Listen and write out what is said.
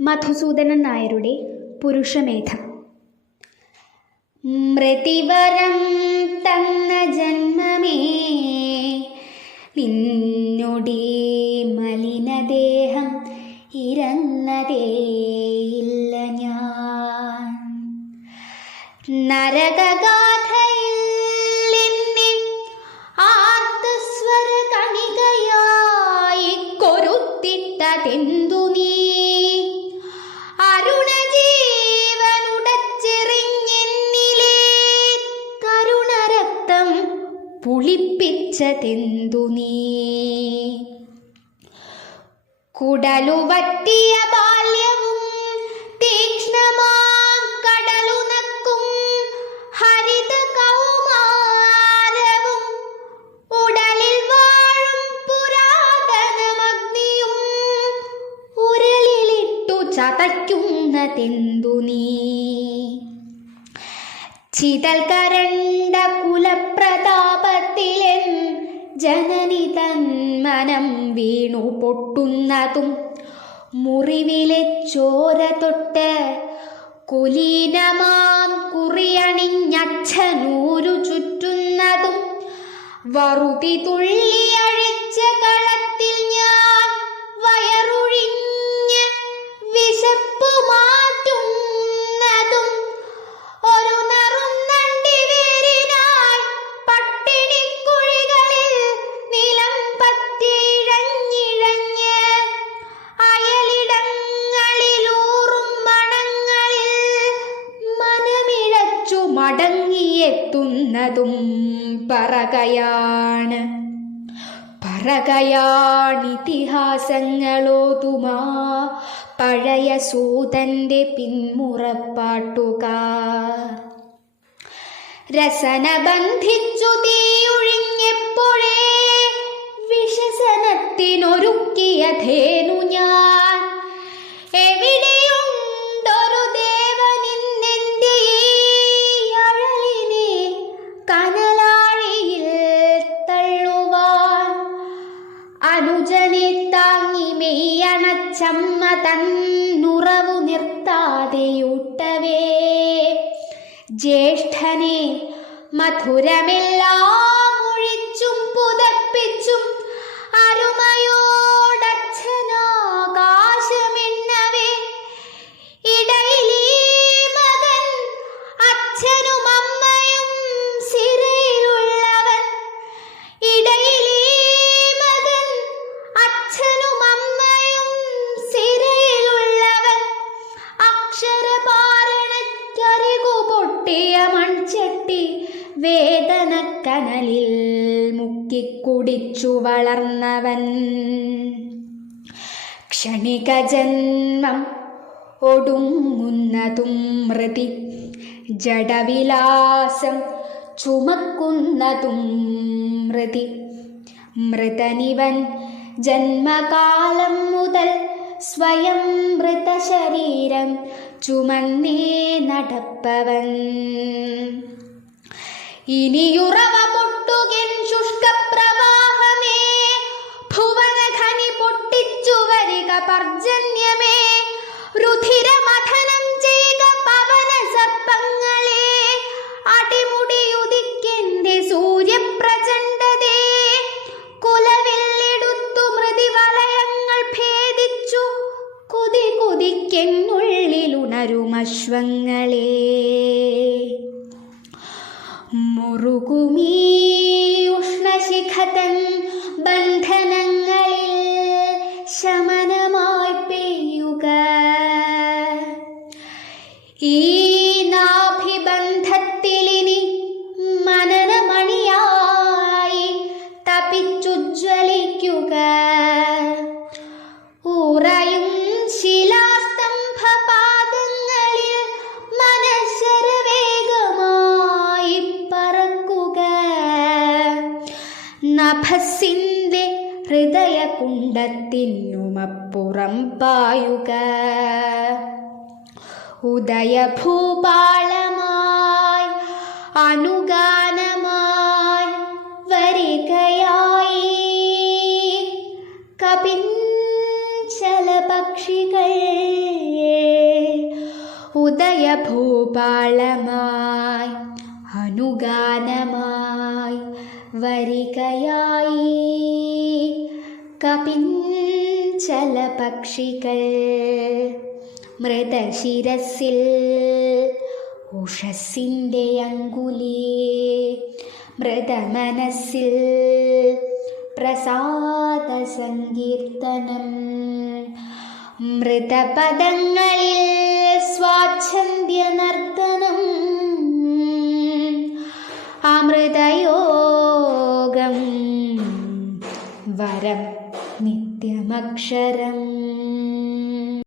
മധുസൂദനൻ നായരുടെ പുരുഷമേധം. മൃതിവരം തന്ന ജന്മമേ നിന്നൊടീ മലിനദേഹം ഇരന്നതേയില്ല ഞാൻ. നരകഗാഥയിൽ എന്നെ ആർത്തസ്വര കണികയായി കൊരുത്തിട്ടതെന്തു നീ? അരുണജീവനുടച്ചെറിഞ്ഞെന്നിലേ കരുണരക്തം പുളിപ്പിച്ചതെന്തു നീ? കുടലുവറ്റിയ ബാല്യവും തീക്ഷ്ണമാം കടലുനക്കും ഹരിത കൗമാരവും ഉടലിൽ വാഴും പുരാതനമഗ്നിയും ഉരലിലിട്ടു ചതയ്ക്കുന്നതെന്തു നീ? ചിതൽ കരണ്ട കുലപ്രതാപത്തിലെൻ ജനനി തൻ മനം വീണു പൊട്ടുന്നതും മുറിവിലെ ചോര തൊട്ട് കുലീനമാം കുറിയണിഞ്ഞച്ഛനൂരു ചുറ്റുന്നതും വറുതി തുള്ളിയഴിച്ച കളത്തിൽ ഞാൻ വയറുഴിഞ്ഞ് വിശപ്പു മാറ്റുന്നതും ഒരു നറുന്നണ്ടി വേരിനായി പട്ടിണിക്കുഴികളിൽ നിലം പത്തിഴഞ്ഞിഴഞ്ഞ് അയലിടങ്ങളിലൂറും മണങ്ങളിൽ മനമിഴച്ചു മടങ്ങിയെത്തുന്നതും പറകയാണിതിഹാസങ്ങളോതുമാ പഴയ സൂതന്റെ പിന്മുറപ്പാട്ടുകാർ. രസന ബന്ധിച്ചു തീയൊഴിഞ്ഞെപ്പോഴേ വിഷസനത്തിനൊരുക്കിയ ധേനു ഞാൻ. എവിടെയുണ്ടൊരു ദേവനിന്നെന്റെ അഴലിനെ കനലാഴിയിൽ തള്ളുവാൻ? അനുജനെ താങ്ങി മെയ്യണച്ചമ്മ തന്നുറവു നിർത്താതെയൂട്ടവേ ജ്യേഷ്ഠനെ മധുരമെല്ലാം ഒഴിച്ചും പുതപ്പിച്ചും അരുമയോടച്ഛനാകാശമെന്നവേ ഇടയിലീ മകൻ അച്ഛനും അമ്മയും സിരയിലുള്ളവൻ. ഇടയിലീ മകൻ അച്ഛനും അമ്മയും സിരയിലുള്ളവൻ. അക്ഷരപാരണക്കരികു പൊട്ടിയ മൺചട്ടി വേദനക്കനലിൽ മുക്കിക്കുടിച്ചു വളർന്നവൻ. ക്ഷണിക ജന്മം ഒടുങ്ങുന്നതും മൃതി ജഡവിലാസം ചുമക്കുന്നതും മൃതി. മൃതനിവൻ ജന്മകാലം മുതൽ സ്വയം മൃതശരീരം ചുമന്നേ നടപ്പവൻ. ഇനിയുറവ പൊട്ടുകൻ ശുഷ്കപ്രവാഹമേ ഭുവനഖനി പൊട്ടിച്ചു വരിക പർജന്യമേ. രുധിരമഥനം ചെയ്യുക പവന സർപ്പങ്ങളെ അടിമുടിയുദിക്കെന്റെ സൂര്യപ്രചണ്ഡതേ. കുലവില്ലെടുത്തു മൃതിവലയങ്ങൾ ഭേദിച്ചു കുതി കുതിക്കെന്നുള്ളിലുണരുമശ്വങ്ങളെ. മുറുകുമീ ഉഷ്ണശിഖതൻ ബന്ധനങ്ങളിൽ ശമനമായി പെയ്യുക. ഈ നാഭിബന്ധത്തിലിനി മനനമണിയായി തപിച്ചുജ്വലിക്കുക. ഉറയും ശിലാസ്തംഭപാദങ്ങളിൽ മനശ്ശരവേഗമായി പറക്കുക. നഭസ്സിന്റെ ഹൃദയകുണ്ടത്തിനുമപ്പുറം പായുക. ഉദയഭൂപാളമായി അനുഗാനമായി വരികയായി കപിഞ്ചല പക്ഷികൾ ഉദയഭൂപാളമായി അനുഗാനമായി വരികയായി കപിഞ്ചല പക്ഷികൾ. മൃതശിരസിൽ ഉഷസ്സിൻ്റെ അങ്കുലി, മൃതമനസ്സിൽ പ്രസാദ സങ്കീർത്തനം. മൃതപദങ്ങളിൽ സ്വാച്ഛന്ദ്യ നർത്തനം. അമൃതയോഗം വരം നിത്യമക്ഷരം.